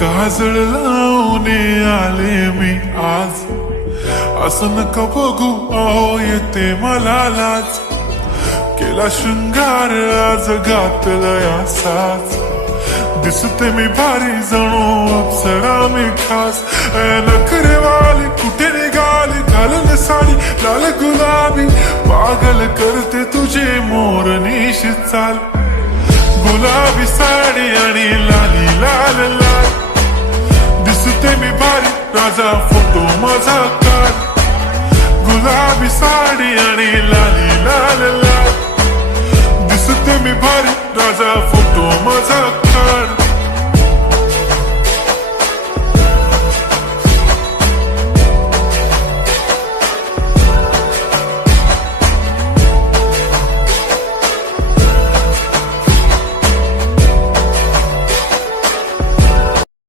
काजळ लावून आले मी आज, असं नका बघू अहो येते मला लाज. केला शृंगार आज घातला असाच, दिसते मी भारी जणू अप्सरा मी खास. नखरेवाली कुठे निघाली घालून साडी लाल गुलाबी, पागल करते तुझे मोरनीश चाल. गुलाबी साडी आणि लाली लाल लाल, दिसते मी भारी राजा फोटो माझा काढ. गुलाबी साडी आणि लाली लाल लाल, दिसते मी भारी राजा फोटो माझा काढ.